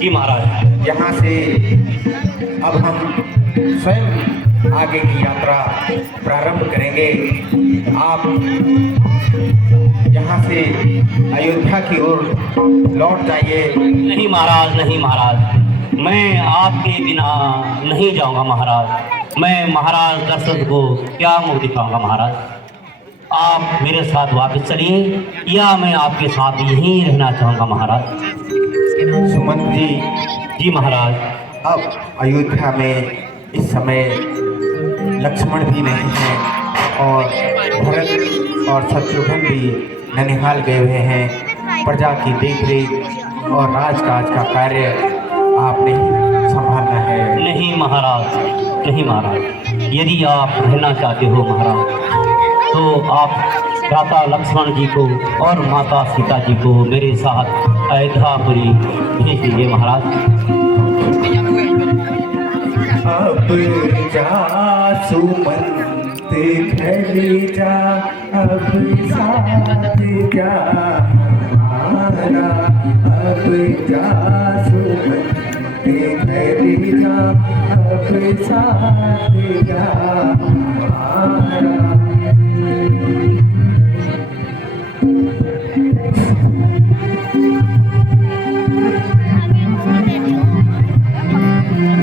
जी महाराज। यहाँ से अब हम स्वयं आगे की यात्रा प्रारंभ करेंगे। आप यहाँ से अयोध्या की ओर लौट जाइए। नहीं महाराज, नहीं महाराज, मैं आपके बिना नहीं जाऊंगा महाराज। मैं महाराज दशरथ को क्या मुँह दिखाऊंगा महाराज। आप मेरे साथ वापस चलिए या मैं आपके साथ यहीं रहना चाहूँगा महाराज। सुमंत जी। जी महाराज। अब अयोध्या में इस समय लक्ष्मण भी नहीं है और भरत और शत्रुघ्न भी ननिहाल गए हुए हैं। प्रजा की देखरेख और राजकाज का कार्य आपने ही संभालना है। नहीं महाराज, नहीं महाराज, यदि आप रहना चाहते हो महाराज तो आप भ्राता लक्ष्मण जी को और माता सीता जी को मेरे साथ अयोध्यापुरी भेज दीजिए महाराज। अब जा सुमंत घर जा, अब साथ जा हमारा। अब जा सुमंत घर जा, अब साथ जा हमारा।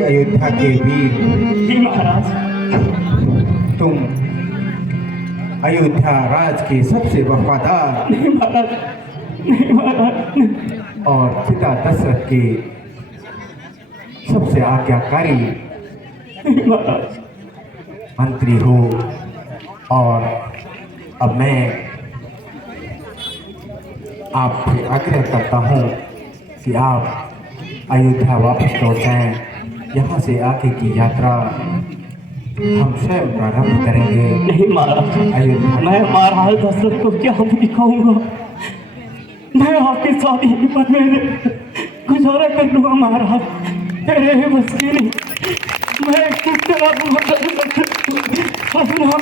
अयोध्या के वीर महाराज, तुम अयोध्या राज के सबसे वफादार और पिता दशरथ के सबसे आज्ञाकारी मंत्री हो। और अब मैं आपसे आग्रह करता हूँ कि आप अयोध्या वापस लौट जाएं। यहाँ से आगे की यात्रा हम स्वयं प्रारंभ करेंगे। नहीं महाराज, अयोध्या मैं महाराज दशरथ को क्या दिखाऊंगा। मैं आपके साथ यहीं पर मेरे गुजारा कर लूँगा महाराज, तेरे बस की नहीं। मैं किस तरह अपना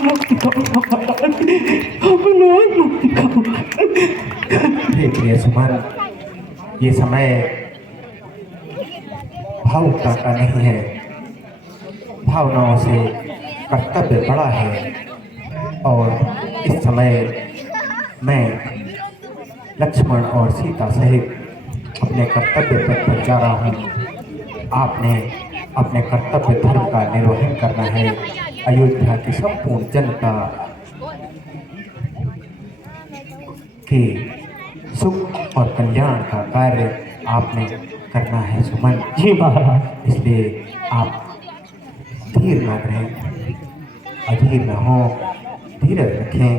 मुक्ति करूँगा महाराज, अपना मुक्ति करूँगा। देखिए सुमन, ये समय भावुकता का नहीं है, भावनाओं से कर्तव्य बड़ा है। और इस समय मैं लक्ष्मण और सीता सहित अपने कर्तव्य पथ पर जा रहा हूँ। आपने अपने कर्तव्य धर्म का निर्वहन करना है। अयोध्या की संपूर्ण जनता के सुख और कल्याण का कार्य आपने करना है सुमन। जी महाराज। इसलिए आप धीर न रहें, अधीर न हो, धीरज रखें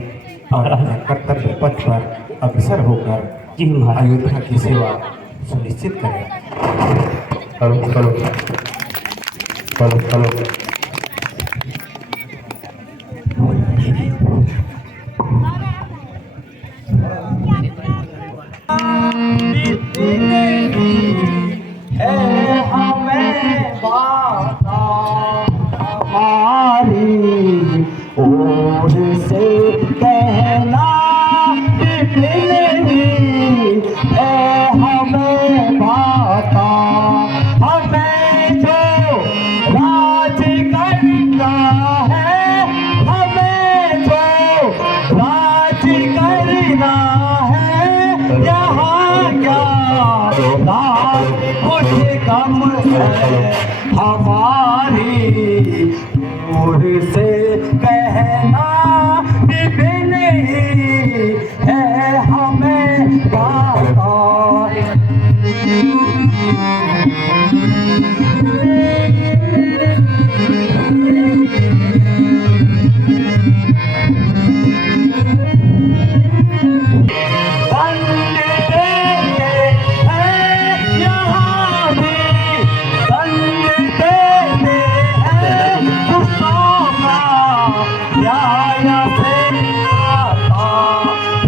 और अपने कर्तव्य पथ पर अग्रसर होकर जी महाराज। अयोध्या की सेवा सुनिश्चित करें। चलो चलो चलो चलो। ओर से कहना हमें भाता, हमें जो राज करना है, हमें जो राज करना है, यहाँ क्या कुछ कम है हमारी ओर से कहना नहीं है हमें बाता।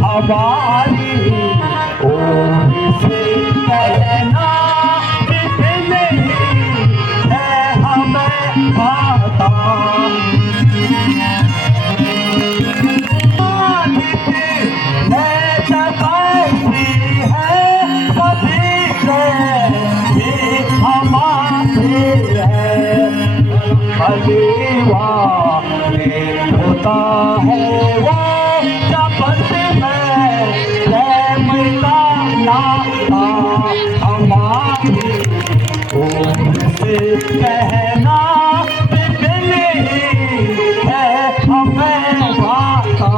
हमारी ओर से कहना नहीं है हमें आता। होता है वो जबत में प्रेम का नाता, हमारी ओर से कहना नहीं है हमें भाता।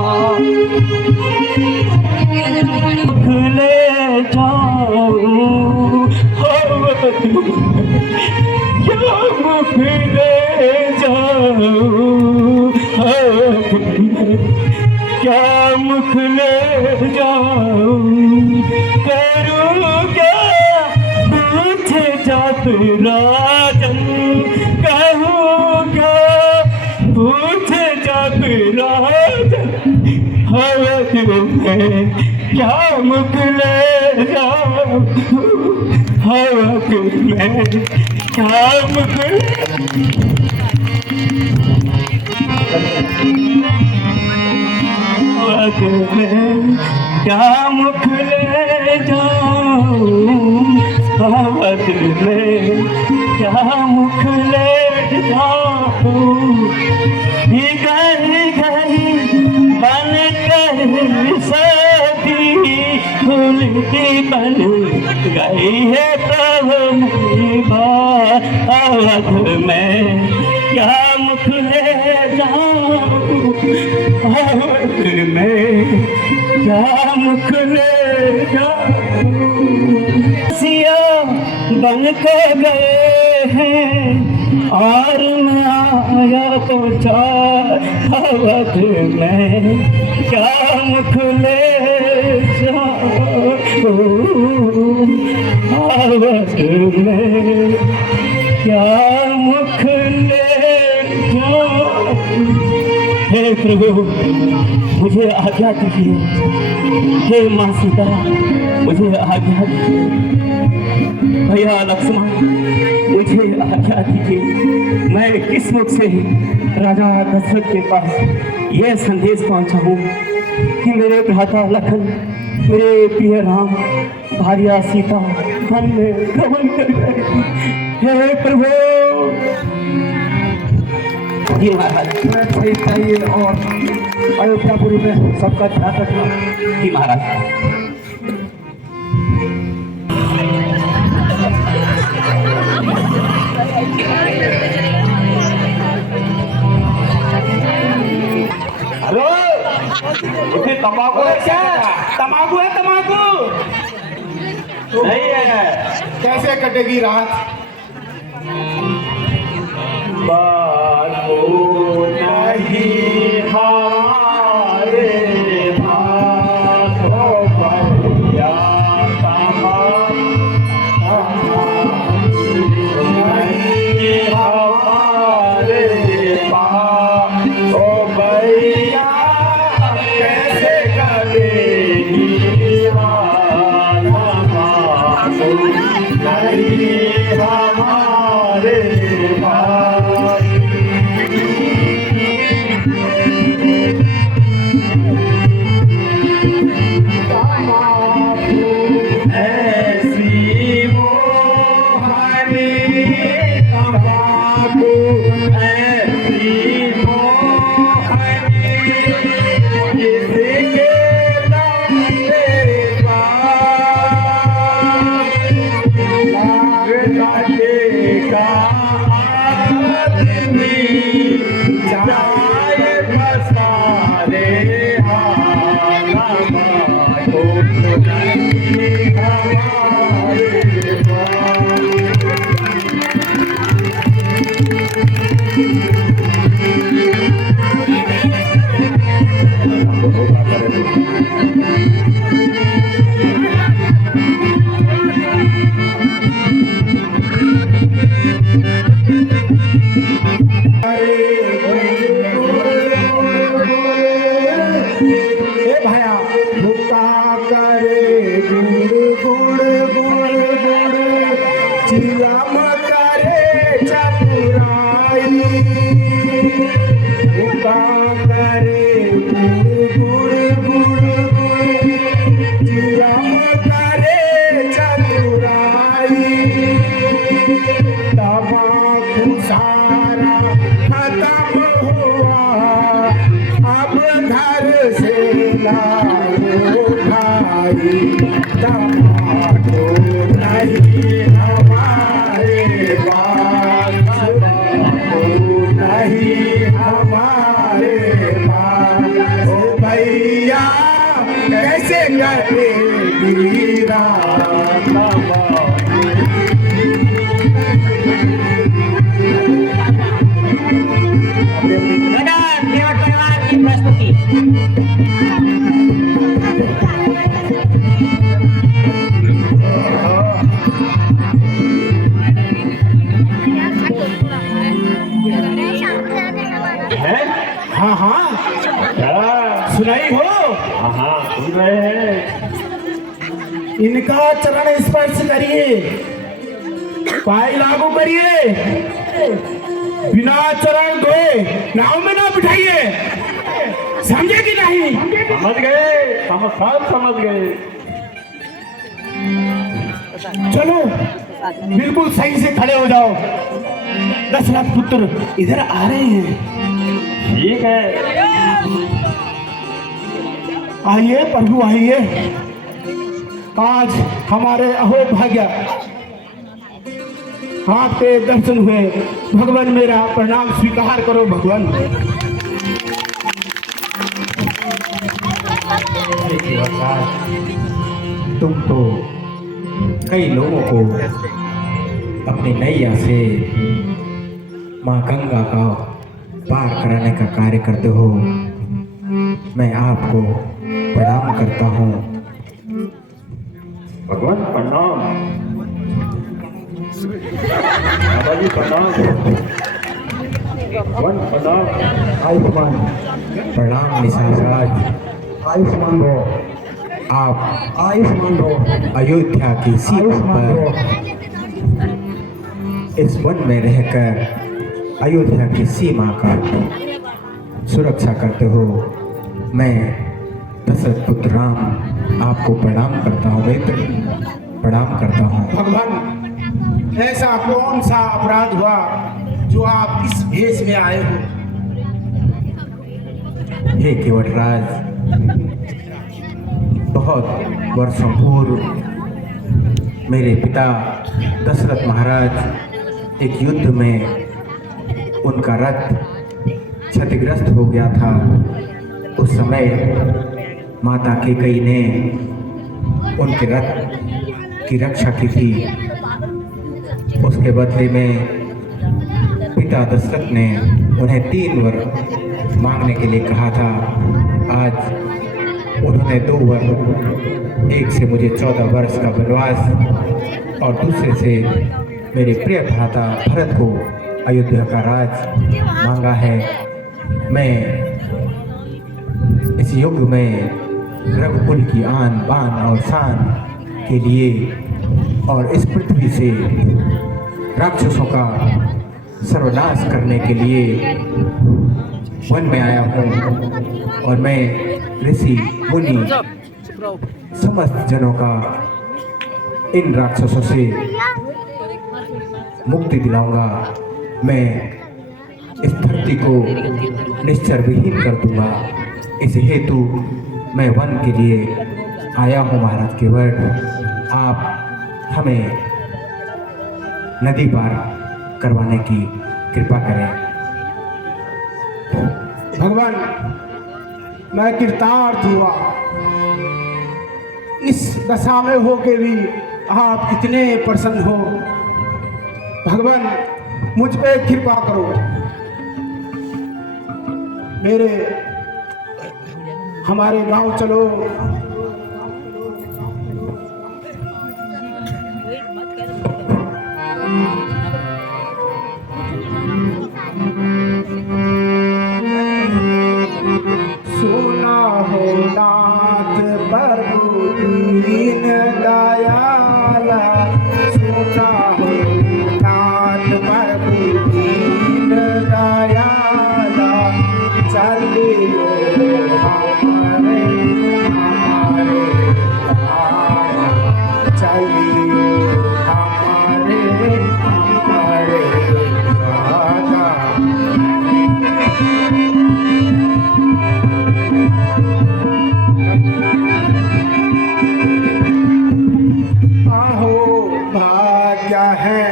खुले जाऊं क्या मुख ले जाऊं, करूं क्या पूछ जात राजन, कहूँ क्या पूछ जात राजन, हवस में क्या मुख ले जाऊं, हवस में क्या मुख में क्या मुख ले जाऊं, हवस में क्या मुख ले जाऊं, गई गई बन कर सदी खुलती बन गई है तब मेरी बात, हवस में क्या मुख ले जाऊं, हवस में क्या मुख ले जाऊं। सिया बन के गए हैं और मैं आया तो चार, हवस में क्या मुख ले जाऊं, प्रभु मुझे आज्ञा दीजिए, हे माँ सीता मुझे आज्ञा दीजिए, भैया लक्ष्मण मुझे आज्ञा दीजिए। मैं किस मुख से राजा दशरथ के पास यह संदेश पहुंचाऊं कि मेरे भ्राता लखन, मेरे प्रिय राम, भार्या सीता वन में भ्रमण कर गए। हे प्रभु जी महाराज चाहिए और अयोध्यापुरी में सबका ध्यान रखना। जी महाराज। हेलो, इसे तंबाकू है क्या? तंबाकू है, तंबाकू नहीं है। कैसे कटेगी रात? बाबू नहीं हमारे भागो भैया नहीं हमारे भागो भैया कैसे करेगी रात? बाबू नहीं हमारे सुनाई हो? हाँ सुन रहे हैं। इनका चरण स्पर्श करिए, पाय लागू करिए, बिना चरण धोए नाव में ना बिठाइए। समझे कि नहीं? समझ गए, समझ गए। चलो बिल्कुल सही से खड़े हो जाओ। दशरथ पुत्र इधर आ रहे हैं। ठीक है, आइए प्रभु आइए। आज हमारे अहोभाग्य आपके दर्शन हुए। भगवान मेरा प्रणाम स्वीकार करो। भगवान तुम तो कई लोगों को अपनी नैया से माँ गंगा का पार कराने का कार्य करते हो। मैं आपको प्रणाम करता हूँ। भगवान प्रणाम। बाबा जी प्रणाम। भगवान प्रणाम। आयुष्मान प्रणाम निशान राज। आयुष्मान भव, आप आयुष्मान भव, अयोध्या की सीमा आयुष्मान पर भव। इस वन में रहकर अयोध्या की सीमा का सुरक्षा करते हो। मैं दशरथ पुत्र राम आपको प्रणाम करता हूँ मित्र, प्रणाम करता हूँ। भगवान, ऐसा कौन सा अपराध हुआ जो आप इस भेष में आए हो? हे केवटराज, बहुत वर्षों पूर्व मेरे पिता दशरथ महाराज एक युद्ध में उनका रथ क्षतिग्रस्त हो गया था। उस समय माता कैकेयी ने उनके रथ की रक्षा की थी। उसके बदले में पिता दशरथ ने उन्हें 3 वर मांगने के लिए कहा था। आज उन्होंने 2 वर, एक से मुझे 14 वर्ष का वनवास और दूसरे से मेरे प्रिय भ्राता भरत को अयोध्या का राज मांगा है। मैं इस युग में रघुकुल की आन बान और शान के लिए और इस पृथ्वी से राक्षसों का सर्वनाश करने के लिए वन में आया हूँ। और मैं ऋषि मुनि समस्त जनों का इन राक्षसों से मुक्ति दिलाऊंगा। मैं इस धरती को निश्चर विहीन कर दूंगा। इस हेतु मैं वन के लिए आया हूँ महाराज केवट। आप हमें नदी पार करवाने की कृपा करें। भगवान, मैं कृतार्थ हुआ। इस दशा में हो के भी आप इतने प्रसन्न हो। भगवान, मुझ पे कृपा करो। हमारे गांव चलो। सुना हो नाथ प्रभु दीन दयाला, सुना हो नाथ प्रभु दीन दयाला, चलियो हमारे हमारे चलियो हमारे हमारे राजा। आहो भाग्य है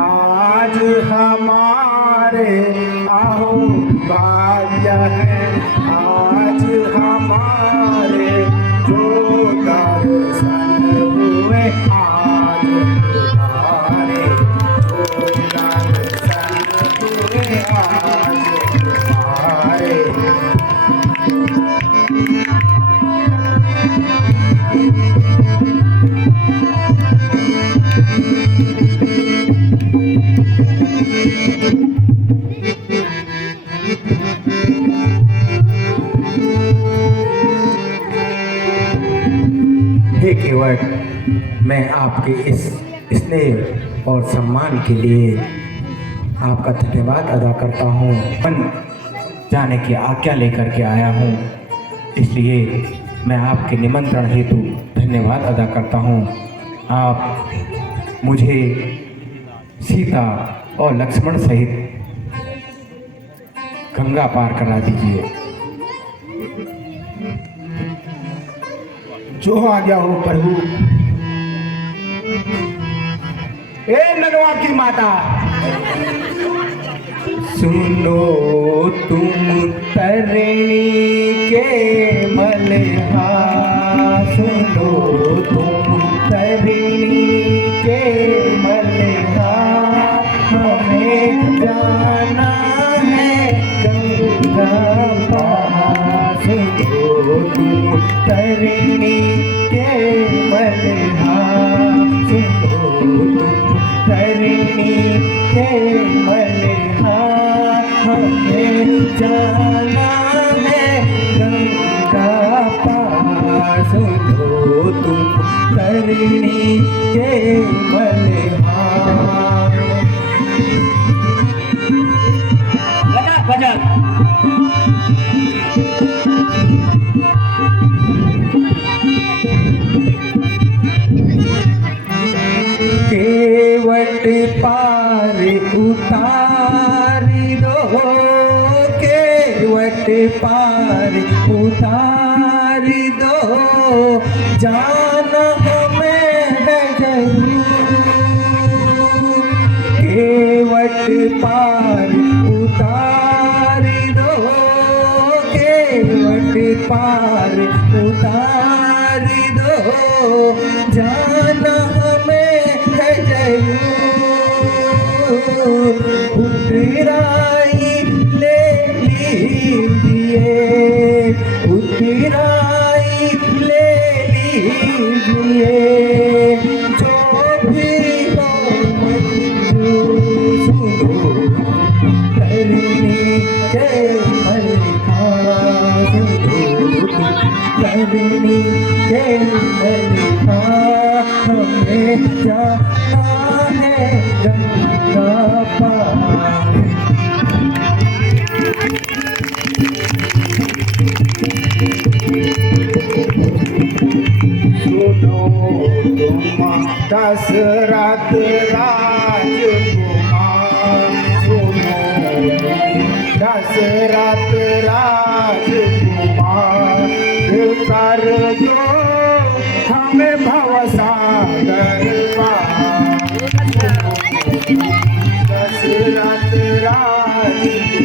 आज हमारे, आहो भाग्य है आज हमारे, जो दर्शन हुए आज हमारे, जो दर्शन हुए आज हमारे। हे केवट, मैं आपके इस स्नेह और सम्मान के लिए आपका धन्यवाद अदा करता हूँ। वन जाने की आज्ञा लेकर के आया हूँ, इसलिए मैं आपके निमंत्रण हेतु धन्यवाद अदा करता हूँ। आप मुझे सीता और लक्ष्मण सहित गंगा पार करा दीजिए। जो आज्ञा हो प्रभु। ए नगवा की माता, सुनो तुम तरिणी के मलहा, सुनो तुम तरिणी के मलहा, हमें जाना है गंगा पार। सुनो तुम तरिणी के मलहा, सुनो तुम तरिणी के मलहा, हमें जाना है सुनो तुम करनी के बलिहार। गजब गजब। केवट पार उतारी दो, केवट पार उतारी दो, जाना हमें है जरूर। केवट पार उतारी दो, केवट पार उतारी दो, जाना हमें है जरूर। उतराई ले लीजिए, उतराई ले लीजिए, जो भी हो मंजूर। सुनो करनी के बलिहार, सुनो करनी के बलिहार, हमें जाना है गंगा पार। सुनो तुम दशरथ राजकुमार, सुनो दशरथ राजकुमार, कर दो हमें भवसागर पार। दशरथ राजकुमार,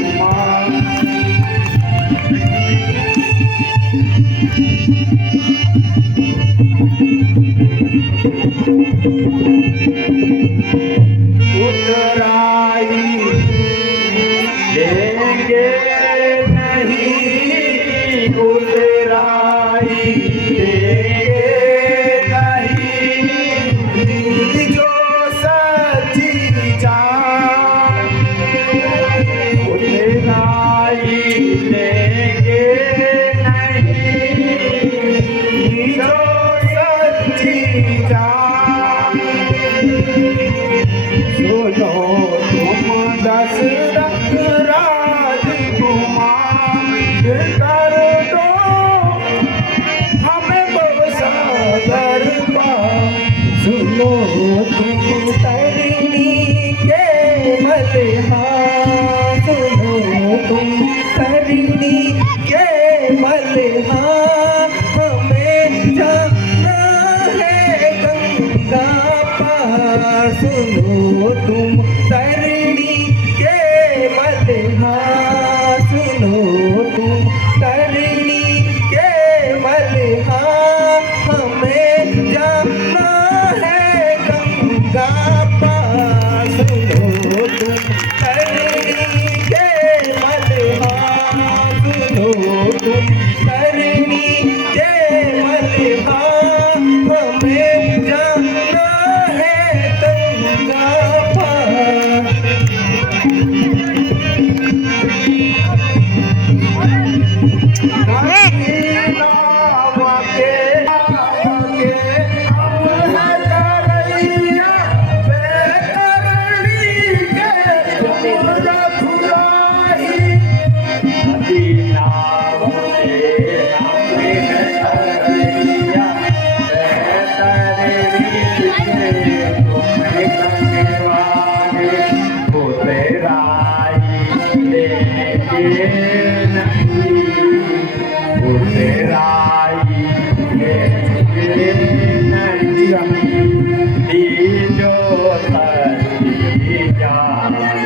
उतराई लेंगे नहीं, उतराई लेंगे नहीं, जो सच्ची जान। उतराई लेंगे नहीं, जो सच्ची जान। सुनो तुम दशरथ राजकुमार, कर दो हमें भवसागर पार। सुनो तुम करनी के बलिहार, सुनो तुम करनी के बलिहार, हमें जाना है गंगा पार। सुनो तुम करनी के बलिहार, सुनो तुम करनी के बलिहार, हमें जाना है गंगा पार। सुनो तुम करनी के बलिहार, सुनो तुम करनी के बलिहार, हमें जाना है गंगा पार।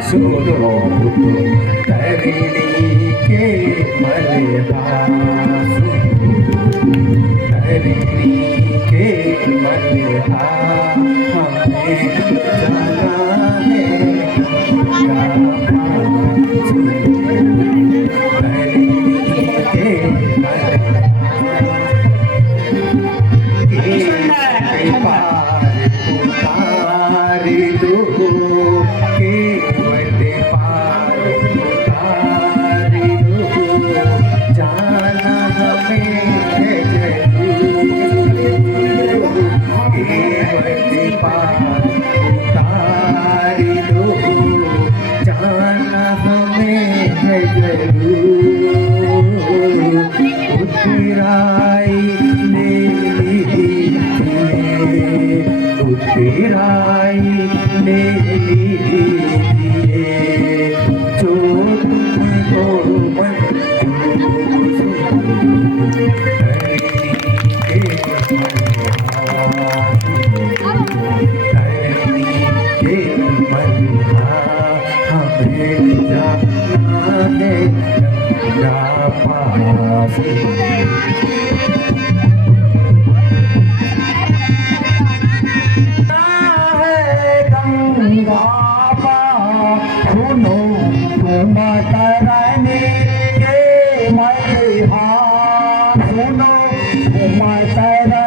सुनो करनी के बलिहार, करनी के बलिहार, हमें जाना है गंगा पार। करनी के बलिहार, उतारी दो, केवट पार उतारी दो, जाना हमें है जरूर। गंगा सुनो तुम तरने के मैं सुनो तुम तर